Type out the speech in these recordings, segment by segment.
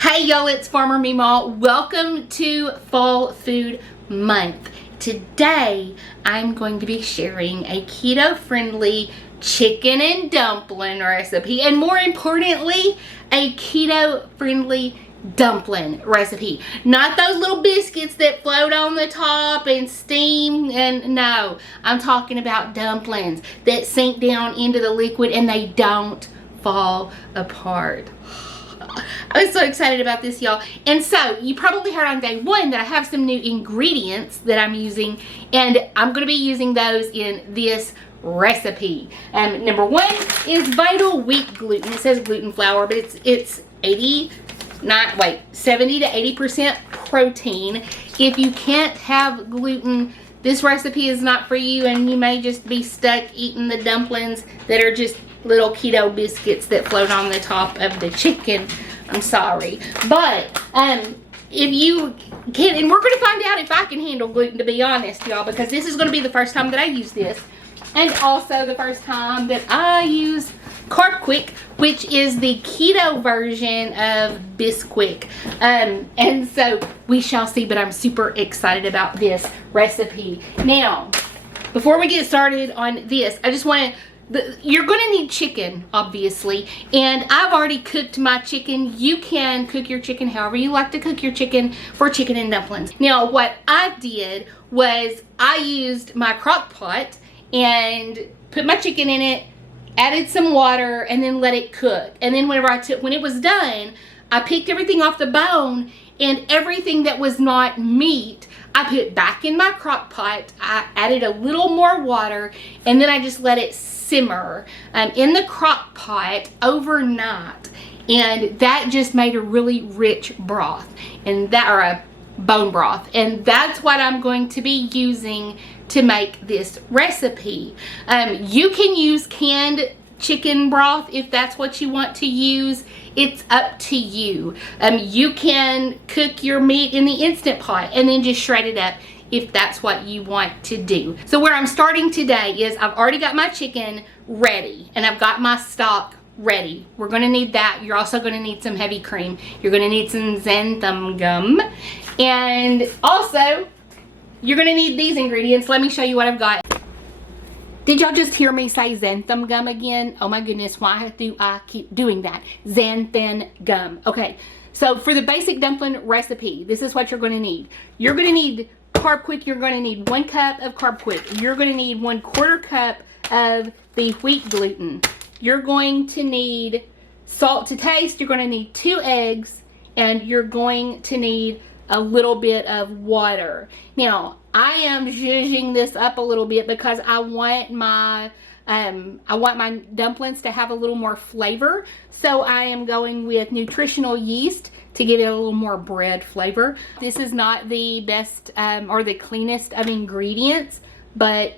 Hey y'all, it's Farmer MeeMaw. Welcome to Fall Food Month. Today, I'm going to be sharing a keto-friendly chicken and dumpling recipe, and more importantly, a keto-friendly dumpling recipe. Not those little biscuits that float on the top and steam, and no, I'm talking about dumplings that sink down into the liquid and they don't fall apart. I'm so excited about this, y'all. And so you probably heard on day one that I have some new ingredients that I'm using, and I'm going to be using those in this recipe. Number one is Vital Wheat gluten. It says gluten flour, but it's 70 to 80% protein. If you can't have gluten, this recipe is not for you, and you may just be stuck eating the dumplings that are just little keto biscuits that float on the top of the chicken. I'm sorry, but if you can, and we're going to find out if I can handle gluten, to be honest, y'all, because this is going to be the first time that I use this, and also the first time that I use Carb Quick, which is the keto version of Bisquick. And so we shall see, but I'm super excited about this recipe. Now, before we get started on this, I just want to, you're going to need chicken, obviously, and I've already cooked my chicken. You can cook your chicken however you like to cook your chicken for chicken and dumplings. Now, what I did was I used my crock pot and put my chicken in it, added some water, and then let it cook. And then when it was done, I picked everything off the bone, and everything that was not meat I put back in my crock pot. I added a little more water, and then I just let it simmer in the crock pot overnight, and that just made a really rich broth, and that, or a bone broth, and that's what I'm going to be using to make this recipe. You can use canned chicken broth if that's what you want to use. It's up to you. You can cook your meat in the Instant Pot and then just shred it up if that's what you want to do. So where I'm starting today is I've already got my chicken ready, and I've got my stock ready. We're going to need that. You're also going to need some heavy cream. You're going to need some xanthan gum, and also you're going to need these ingredients. Let me show you what I've got. Did y'all just hear me say xanthan gum again? Oh my goodness, why do I keep doing that? Xanthan gum. Okay, so for the basic dumpling recipe, this is what you're going to need. You're going to need Carb Quick. You're going to need 1 cup of Carb Quick. You're going to need 1/4 cup of the wheat gluten. You're going to need salt to taste. You're going to need 2 eggs, and you're going to need a little bit of water. Now, I am zhuzhing this up a little bit because I want my dumplings to have a little more flavor. So I am going with nutritional yeast to give it a little more bread flavor. This is not the best or the cleanest of ingredients, but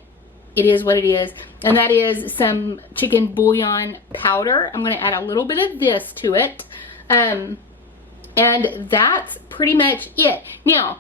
it is what it is. And that is some chicken bouillon powder. I'm going to add a little bit of this to it. And that's pretty much it. Now,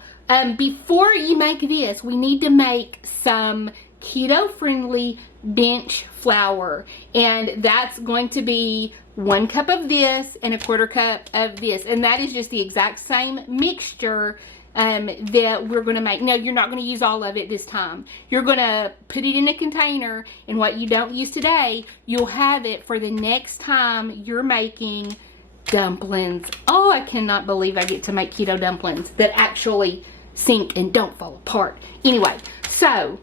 before you make this, we need to make some keto-friendly bench flour, and that's going to be 1 cup of this and 1/4 cup of this, and that is just the exact same mixture that we're going to make. Now, you're not going to use all of it this time. You're going to put it in a container, and what you don't use today, you'll have it for the next time you're making dumplings. Oh, I cannot believe I get to make keto dumplings that actually sink and don't fall apart. Anyway, so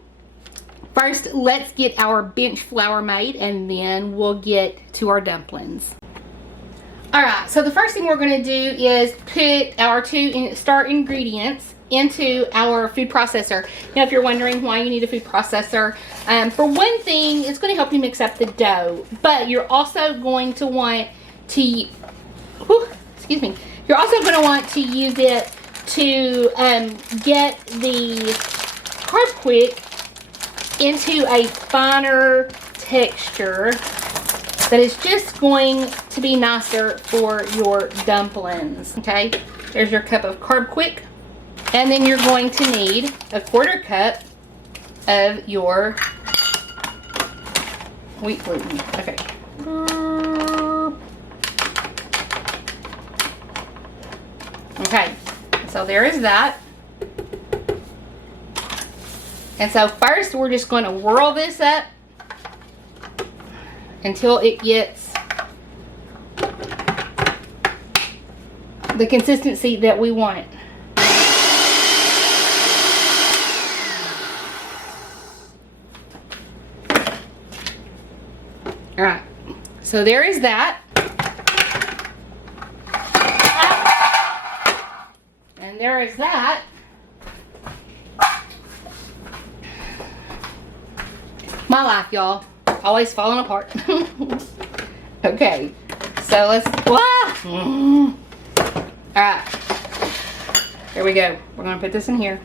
first let's get our bench flour made, and then we'll get to our dumplings. Alright, so the first thing we're going to do is put our 2 start ingredients into our food processor. Now, if you're wondering why you need a food processor, for one thing, it's going to help you mix up the dough, but you're also going to want to you're also going to want to use it to get the Carb Quick into a finer texture that is just going to be nicer for your dumplings. Okay, there's your cup of Carb Quick, and then you're going to need 1/4 cup of your wheat gluten. Okay. Okay, so there is that. And so first we're just going to whirl this up until it gets the consistency that we want it. All right, so there is that. And there is that. My life, y'all. Always falling apart. Okay, so let's, all right, here we go. We're gonna put this in here.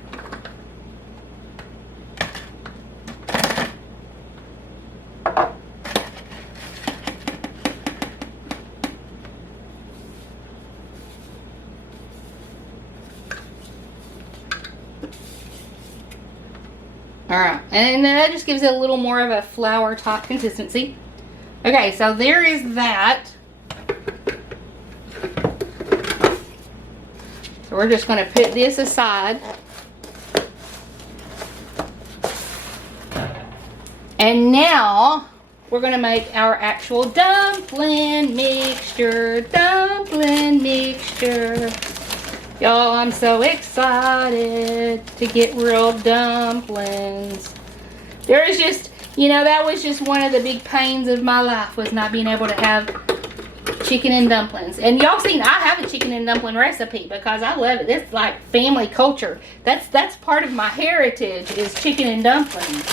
Alright, and that just gives it a little more of a flour top consistency. Okay, so there is that. So we're just going to put this aside. And now we're going to make our actual dumpling mixture. Dumpling mixture. Y'all, I'm so excited to get real dumplings. There is just, you know, that was just one of the big pains of my life, was not being able to have chicken and dumplings. And y'all seen, I have a chicken and dumpling recipe because I love it. It's like family culture. That's part of my heritage, is chicken and dumplings.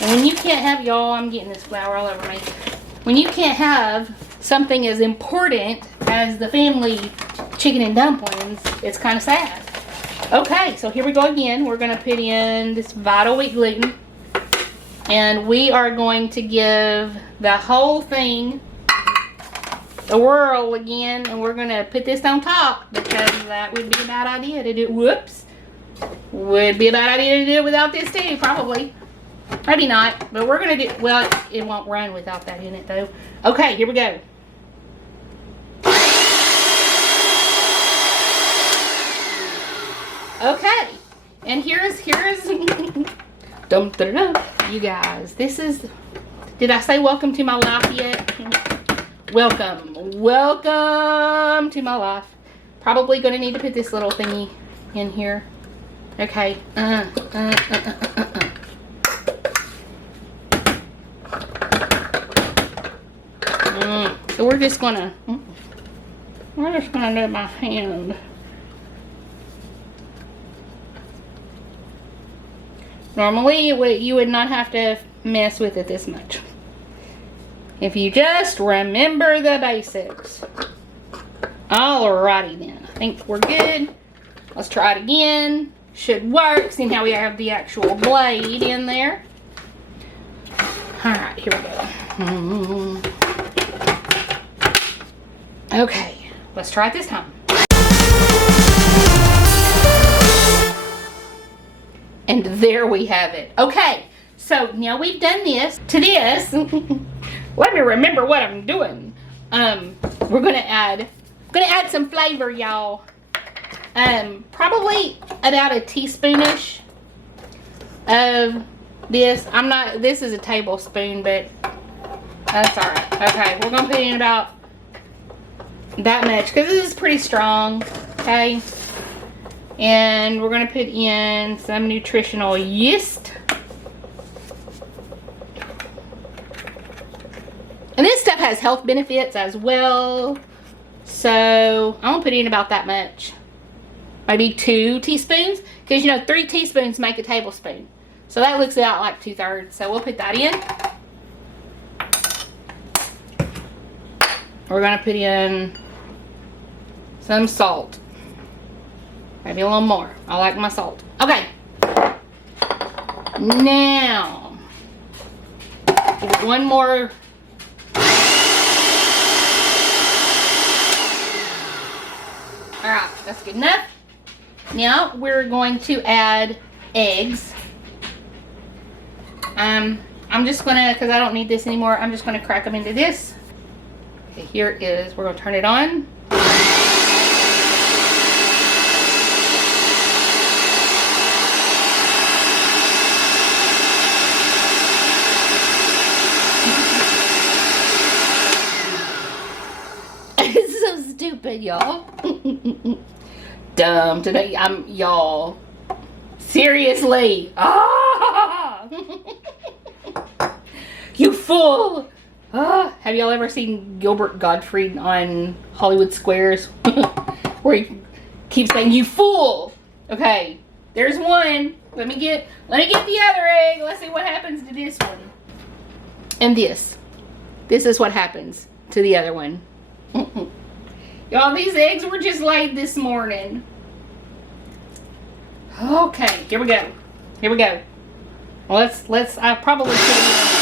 And when you can't have, y'all, I'm getting this flour all over me. When you can't have something as important as the family chicken and dumplings, it's kind of sad. Okay, so here we go again. We're going to put in this Vital Wheat gluten. And we are going to give the whole thing a whirl again. And we're going to put this on top, because that would be a bad idea to do. Whoops. Would be a bad idea to do it without this too, probably. Maybe not, but we're going to do, well, it won't run without that in it though. Okay, here we go. Okay, and here's dum, da, da, da. You guys, this is, did I say welcome to my life yet? Welcome to my life. Probably gonna need to put this little thingy in here. Okay, so we're just gonna do it by hand. Normally, you would not have to mess with it this much if you just remember the basics. Alrighty then, I think we're good. Let's try it again. Should work, seeing how we have the actual blade in there. Alright, here we go. Okay, let's try it this time. And there we have it. Okay, so now we've done this to this. Let me remember what I'm doing. We're gonna add some flavor, y'all. Probably about a teaspoonish of this. This is a tablespoon, but that's all right. Okay, we're gonna put in about that much because this is pretty strong. Okay. And we're going to put in some nutritional yeast. And this stuff has health benefits as well. So I'm going to put in about that much. Maybe 2 teaspoons. Because, you know, 3 teaspoons make a tablespoon. So that looks out like 2/3. So we'll put that in. We're going to put in some salt. Maybe a little more. I like my salt. Okay. Now, give it one more. Alright, that's good enough. Now, we're going to add eggs. I'm just going to, because I don't need this anymore, I'm just going to crack them into this. Okay, here it is. We're going to turn it on. stupid, y'all. Dumb today. Y'all. Seriously. Ah! You fool. Ah. Have y'all ever seen Gilbert Gottfried on Hollywood Squares? Where he keeps saying, you fool. Okay. There's one. Let me get the other egg. Let's see what happens to this one. And this. This is what happens to the other one. Y'all, these eggs were just laid this morning. Okay, here we go. Here we go. Well, I probably should have.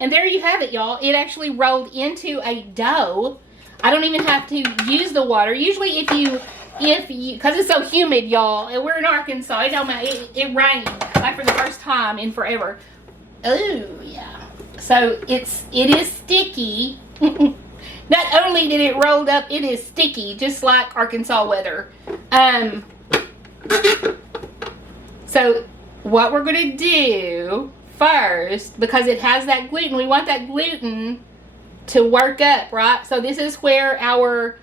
And there you have it, y'all. It actually rolled into a dough. I don't even have to use the water. Usually if you, because it's so humid, y'all, and we're in Arkansas, it rained like for the first time in forever. Oh, yeah. So it is sticky. Not only did it roll up, it is sticky, just like Arkansas weather. So what we're going to do first, because it has that gluten, we want that gluten to work up, right? So this is where our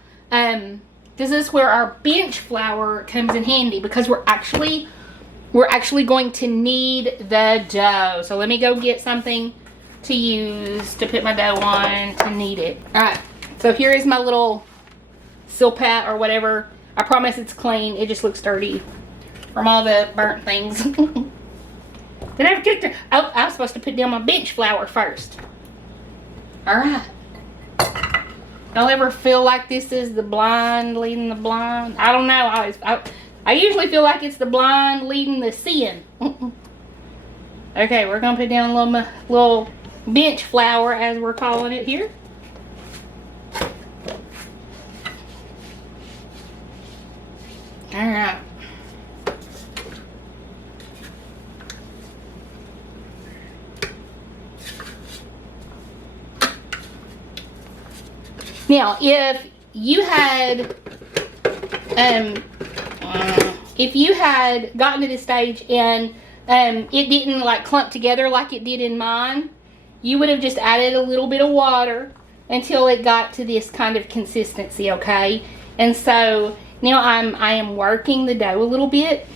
bench flour comes in handy, because we're actually going to need the dough. So let me go get something to use to put my dough on to knead it. All right, so here is my little silpat or whatever. I promise it's clean. It just looks dirty from all the burnt things. Did I forget to? Oh, I was supposed to put down my bench flour first. All right. Y'all ever feel like this is the blind leading the blind? I don't know. I usually feel like it's the blind leading the seeing. Okay, we're gonna put down a little bench flour, as we're calling it here. All right. Now, if you had gotten to this stage and it didn't like clump together like it did in mine, you would have just added a little bit of water until it got to this kind of consistency, okay? And so now I am working the dough a little bit,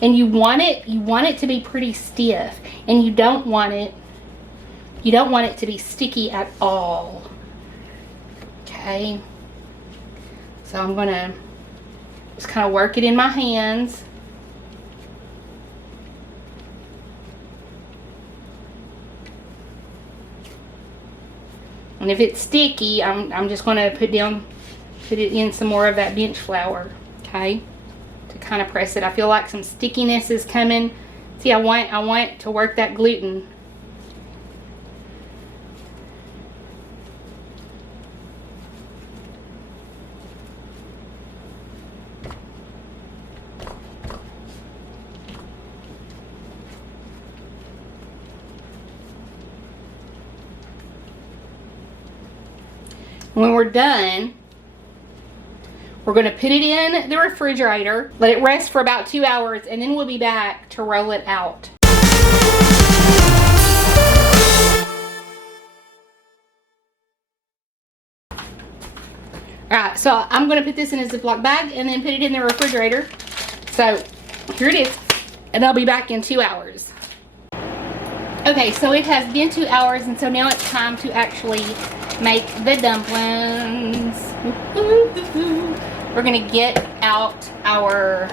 and you want it to be pretty stiff, and you don't want it to be sticky at all. Okay, so I'm gonna just kind of work it in my hands. And if it's sticky, I'm just gonna put it in some more of that bench flour, okay, to kind of press it. I feel like some stickiness is coming. See, I want to work that gluten. When we're done, we're going to put it in the refrigerator, let it rest for about 2 hours, and then we'll be back to roll it out. Alright, so I'm going to put this in a Ziploc bag and then put it in the refrigerator. So here it is, and I'll be back in 2 hours. Okay, so it has been 2 hours, and so now it's time to actually make the dumplings. We're gonna get out our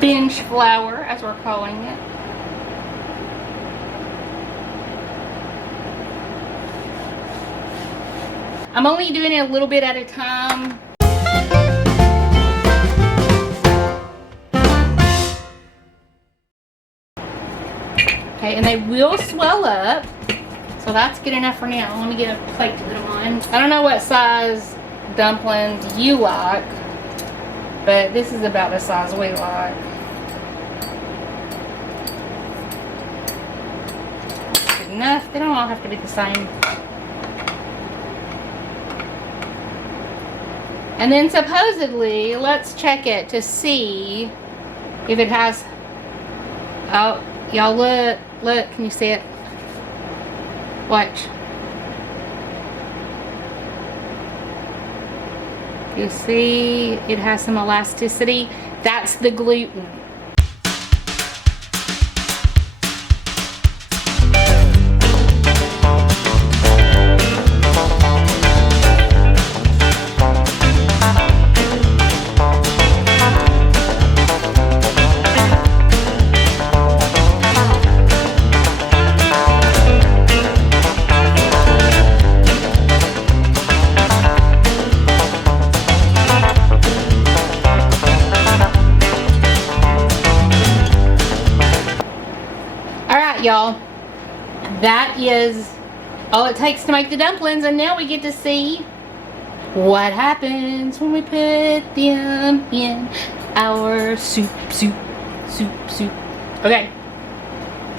bench flour, as we're calling it. I'm only doing it a little bit at a time. Okay, and they will swell up. So that's good enough for now. Let me get a plate to put them on. I don't know what size dumplings you like, but this is about the size we like. Good enough. They don't all have to be the same. And then supposedly, let's check it to see if it has, oh, y'all look, can you see it? Watch. You see it has some elasticity. That's the gluten. Y'all, that is all it takes to make the dumplings, and now we get to see what happens when we put them in our soup. Okay,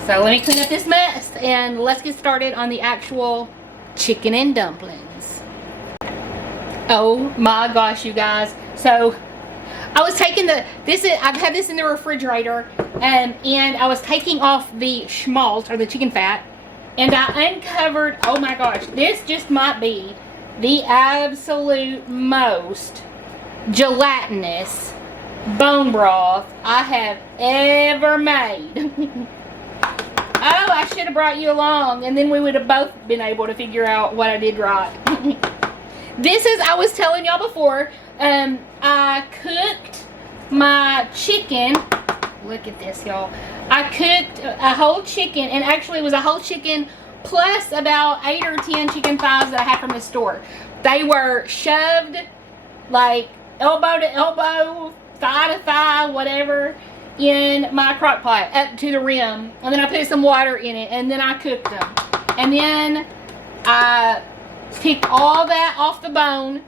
so let me clean up this mess and let's get started on the actual chicken and dumplings. Oh my gosh, you guys. So I was taking I've had this in the refrigerator, and I was taking off the schmaltz, or the chicken fat, and I uncovered, oh my gosh, this just might be the absolute most gelatinous bone broth I have ever made. Oh, I should have brought you along, and then we would have both been able to figure out what I did right. This is, I was telling y'all before, I cooked my chicken. Look at this, y'all. I cooked a whole chicken, and actually it was a whole chicken plus about 8 or 10 chicken thighs that I had from the store. They were shoved like elbow to elbow, thigh to thigh, whatever, in my crock pot up to the rim. And then I put some water in it, and then I cooked them. And then I picked all that off the bone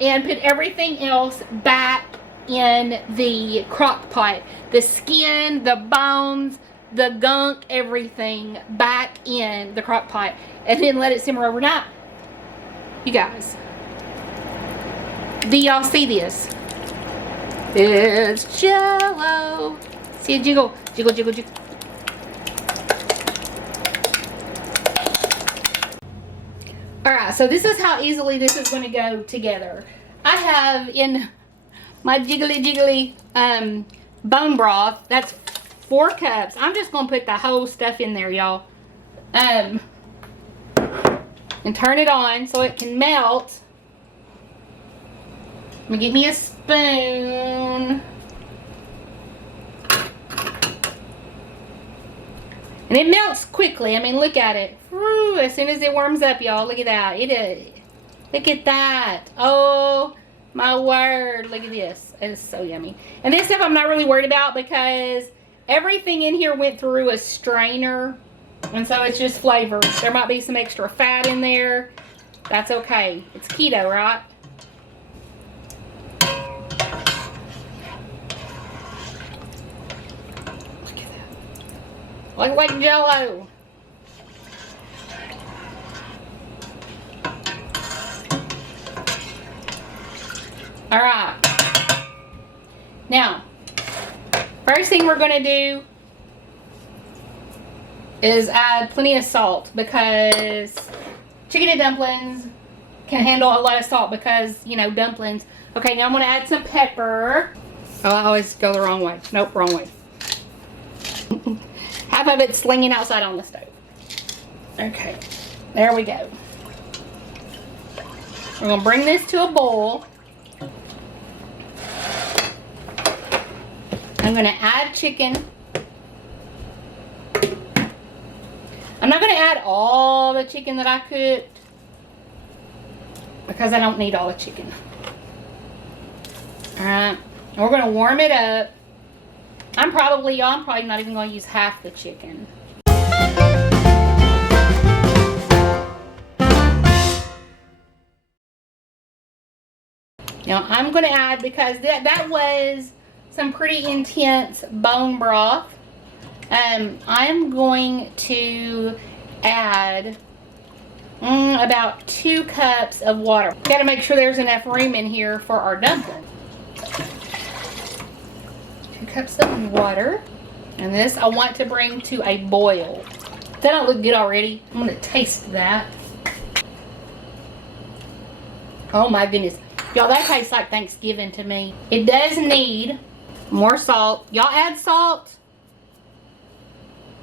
and put everything else back in the crock pot. The skin, the bones, the gunk, everything back in the crock pot, and then let it simmer overnight. You guys, do y'all see this? It's Jello. See it jiggle, jiggle, jiggle, jiggle. Alright, so this is how easily this is going to go together. I have in my jiggly bone broth, that's 4 cups. I'm just going to put the whole stuff in there, y'all. And turn it on so it can melt. Let me get me a spoon. And it melts quickly. I mean, look at it. Woo, as soon as it warms up, y'all. Look at that. Look at that. Oh, my word. Look at this. It is so yummy. And this stuff I'm not really worried about because everything in here went through a strainer. And so it's just flavor. There might be some extra fat in there. That's okay. It's keto, right? Like Jello. Alright. Now, first thing we're going to do is add plenty of salt, because chicken and dumplings can handle a lot of salt because, you know, dumplings. Okay, now I'm going to add some pepper. Oh, I always go the wrong way. Nope, wrong way. Half of it's slinging outside on the stove. Okay, there we go. We're going to bring this to a boil. I'm going to add chicken. I'm not going to add all the chicken that I cooked because I don't need all the chicken. Alright, we're going to warm it up. I'm probably not even going to use half the chicken. Now I'm going to add, because that was some pretty intense bone broth, I'm going to add about 2 cups of water. Got to make sure there's enough room in here for our dumpling. 2 cups of water. And this I want to bring to a boil. Does that not look good already? I'm going to taste that. Oh my goodness. Y'all, that tastes like Thanksgiving to me. It does need more salt. Y'all add salt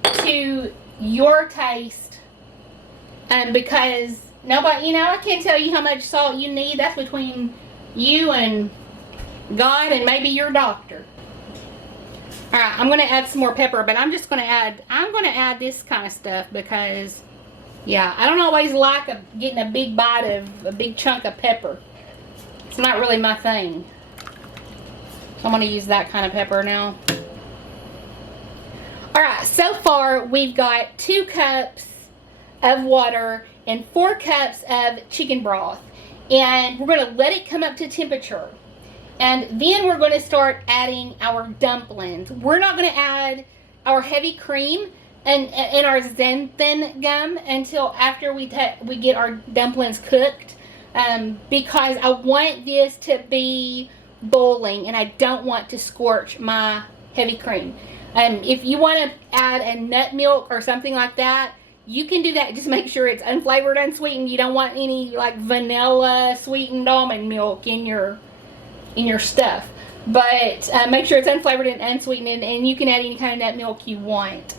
to your taste. Because nobody, you know, I can't tell you how much salt you need. That's between you and God and maybe your doctor. Alright, I'm going to add some more pepper, but I'm going to add this kind of stuff because, yeah, I don't always like getting a big bite of, a big chunk of pepper. It's not really my thing. So I'm going to use that kind of pepper now. Alright, so far we've got 2 cups of water and 4 cups of chicken broth. And we're going to let it come up to temperature. And then we're going to start adding our dumplings. We're not going to add our heavy cream and our xanthan gum until after we get our dumplings cooked. Because I want this to be boiling and I don't want to scorch my heavy cream. If you want to add a nut milk or something like that, you can do that. Just make sure it's unflavored, unsweetened. You don't want any like vanilla sweetened almond milk in your stuff. But make sure it's unflavored and unsweetened, and you can add any kind of nut milk you want.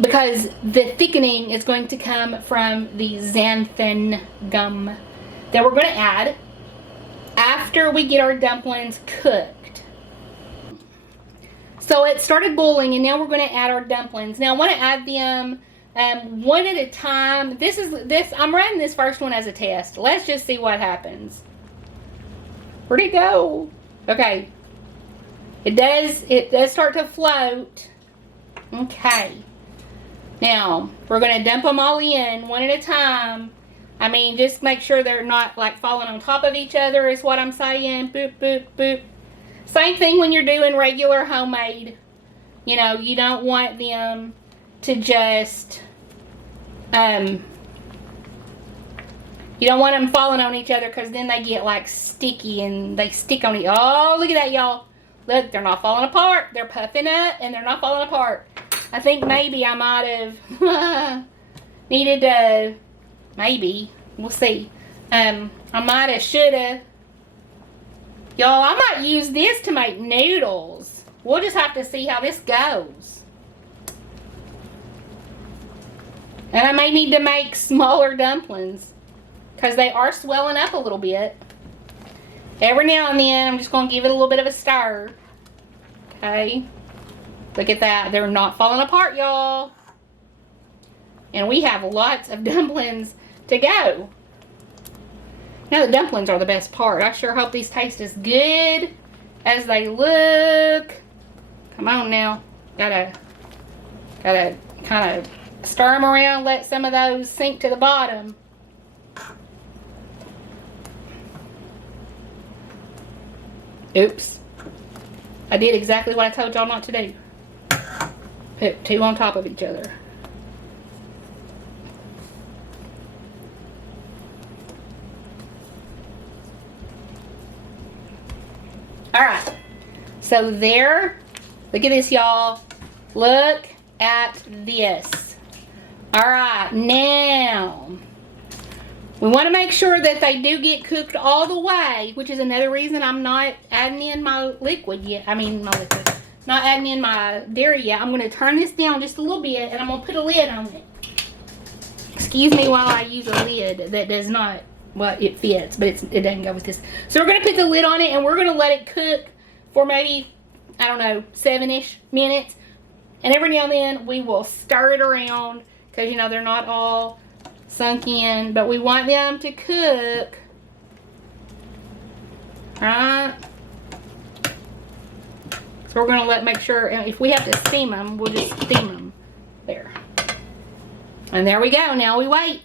Because the thickening is going to come from the xanthan gum that we're going to add after we get our dumplings cooked. So it started boiling, and now we're going to add our dumplings. Now I want to add them one at a time. I'm running this first one as a test. Let's just see what happens. Where'd it go? Okay. It does start to float. Okay. Now, we're going to dump them all in one at a time. I mean, just make sure they're not like falling on top of each other is what I'm saying. Boop, boop, boop. Same thing when you're doing regular homemade. You know, you don't want them to just, you don't want them falling on each other because then they get like sticky and they stick on each other. Oh, look at that, y'all. Look, they're not falling apart. They're puffing up and they're not falling apart. I think maybe I might have needed to, maybe, we'll see. I might have, should have. Y'all, I might use this to make noodles. We'll just have to see how this goes. And I may need to make smaller dumplings because they are swelling up a little bit. Every now and then, I'm just going to give it a little bit of a stir. Okay. Look at that. They're not falling apart, y'all. And we have lots of dumplings to go. Now the dumplings are the best part. I sure hope these taste as good as they look. Come on now. Gotta kind of stir them around. Let some of those sink to the bottom. Oops. I did exactly what I told y'all not to do. Put 2 on top of each other. Alright. So there. Look at this, y'all. Look at this. Alright. Now, we want to make sure that they do get cooked all the way, which is another reason I'm not adding in my liquid yet. Not adding in my dairy yet. I'm going to turn this down just a little bit, and I'm going to put a lid on it. Excuse me while I use a lid that does not, well, it fits, but it doesn't go with this. So we're going to put the lid on it, and we're going to let it cook for maybe, I don't know, 7-ish minutes. And every now and then, we will stir it around, because, you know, they're not all sunk in, but we want them to cook. Alright. So we're going to make sure, and if we have to steam them, we'll just steam them. There. And there we go. Now we wait.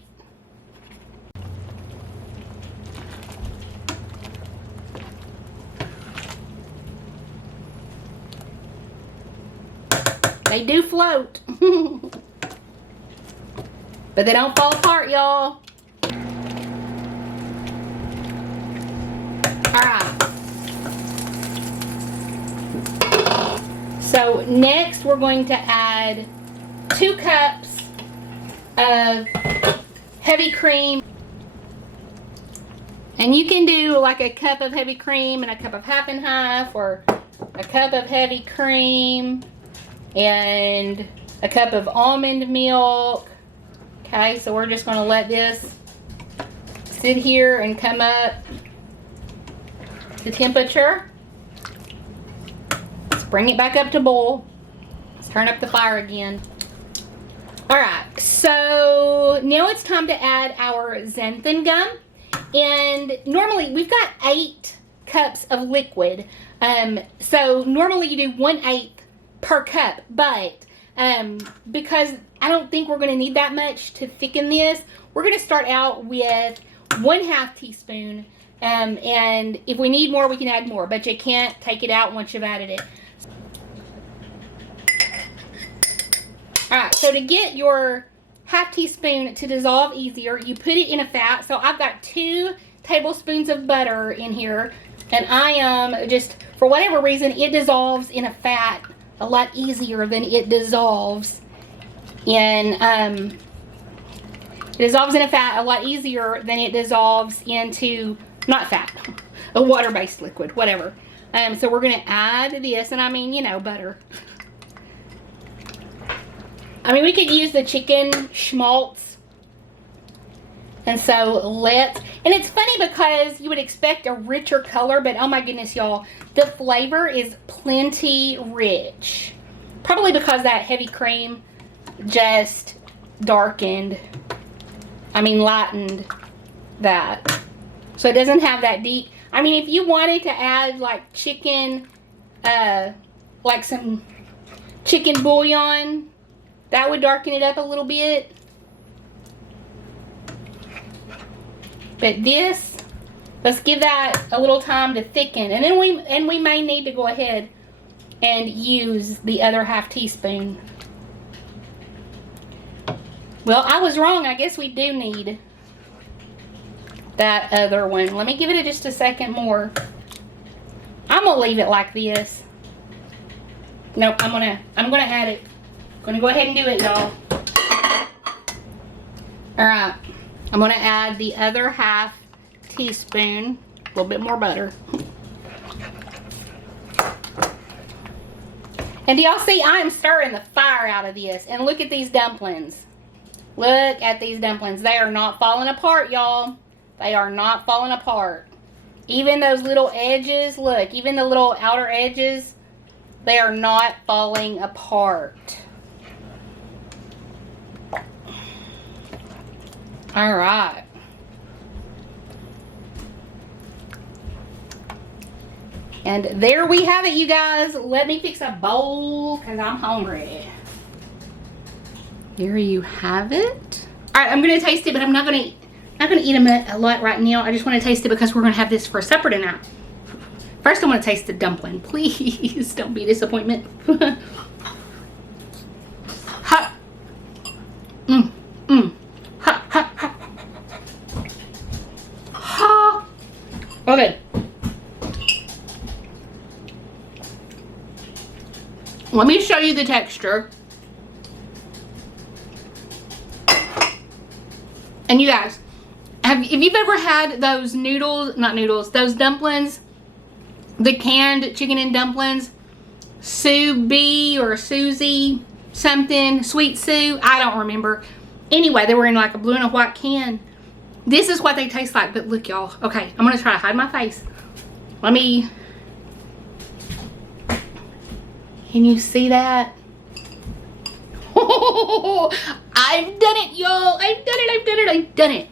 They do float. But they don't fall apart, y'all. Alright. So next we're going to add 2 cups of heavy cream. And you can do like a cup of heavy cream and a cup of half and half, or a cup of heavy cream and a cup of almond milk. Okay, so we're just going to let this sit here and come up to temperature. Let's bring it back up to boil. Let's turn up the fire again. Alright, so now it's time to add our xanthan gum. And normally we've got 8 cups of liquid. So normally you do 1/8 per cup, but because I don't think we're going to need that much to thicken this, we're going to start out with 1/2 teaspoon. And if we need more, we can add more, but you can't take it out once you've added it. Alright, so to get your 1/2 teaspoon to dissolve easier, you put it in a fat. So I've got 2 tablespoons of butter in here, and I am just, for whatever reason, it dissolves in a fat a lot easier than it dissolves in it dissolves in a fat a lot easier than it dissolves into, not fat, a water-based liquid, whatever. So we're going to add this, and I mean, you know, butter. I mean, we could use the chicken schmaltz. And so let's, and it's funny because you would expect a richer color, but oh my goodness, y'all, the flavor is plenty rich. Probably because that heavy cream just lightened that. So it doesn't have that deep. I mean, if you wanted to add like chicken, like some chicken bouillon, that would darken it up a little bit. But this, let's give that a little time to thicken. And then we may need to go ahead and use the other 1/2 teaspoon. Well, I was wrong. I guess we do need that other one. Let me give it just a second more. I'm gonna leave it like this. Nope, I'm gonna add it. Gonna go ahead and do it, y'all. Alright, I'm gonna add the other 1/2 teaspoon, a little bit more butter. And do y'all see, I am stirring the fire out of this. And look at these dumplings. Look at these dumplings. They are not falling apart, y'all. They are not falling apart. Even those little edges, look, even the little outer edges, they are not falling apart. All right. And there we have it, you guys. Let me fix a bowl because I'm hungry. There you have it. All right, I'm gonna taste it, but I'm not gonna eat a lot right now. I just want to taste it because we're gonna have this for supper tonight. First, I'm gonna taste the dumpling. Please don't be a disappointment. Ha. Ha, ha, ha. Ha. Okay. Let me show you the texture. And you guys, if you've ever had those those dumplings, the canned chicken and dumplings, Sue B or Susie something, Sweet Sue, I don't remember. Anyway, they were in like a blue and a white can. This is what they taste like, but look, y'all. Okay, I'm gonna try to hide my face. Let me, can you see that? I've done it, y'all. I've done it.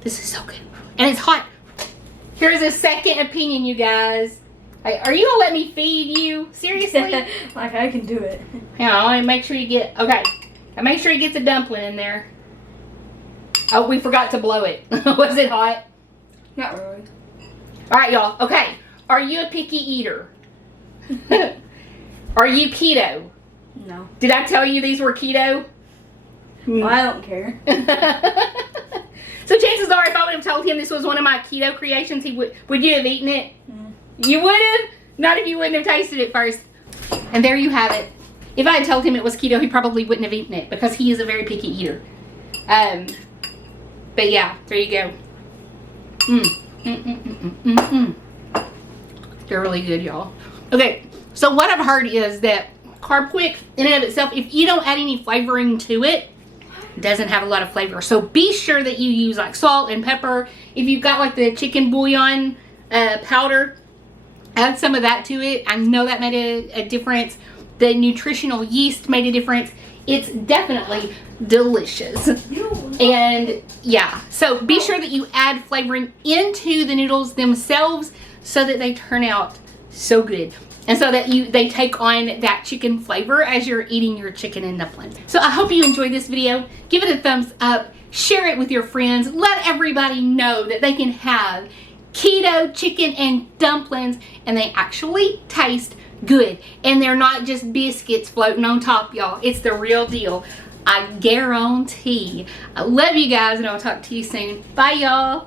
This is so good. And it's hot. Here's a second opinion, you guys. Are you gonna let me feed you? Seriously? Like, I can do it. Yeah, I want to make sure you get, okay. And make sure you get the dumpling in there. Oh, we forgot to blow it. Was it hot? Not really. All right, y'all. Okay. Are you a picky eater? Are you keto? No. Did I tell you these were keto? Well, I don't care. So chances are, if I would have told him this was one of my keto creations, he would you have eaten it? You would have? Not if you wouldn't have tasted it first. And there you have it. If I had told him it was keto, he probably wouldn't have eaten it because he is a very picky eater. But yeah, there you go. They're really good, y'all. Okay, so what I've heard is that Carb Quick, in and of itself, if you don't add any flavoring to it, doesn't have a lot of flavor. So be sure that you use like salt and pepper. If you've got like the chicken bouillon powder, add some of that to it. I know that made a difference. The nutritional yeast made a difference. It's definitely delicious. And yeah, so be sure that you add flavoring into the noodles themselves so that they turn out so good. And so that they take on that chicken flavor as you're eating your chicken and dumplings. So I hope you enjoyed this video. Give it a thumbs up. Share it with your friends. Let everybody know that they can have keto chicken and dumplings and they actually taste good. And they're not just biscuits floating on top, y'all. It's the real deal. I guarantee. I love you guys and I'll talk to you soon. Bye, y'all.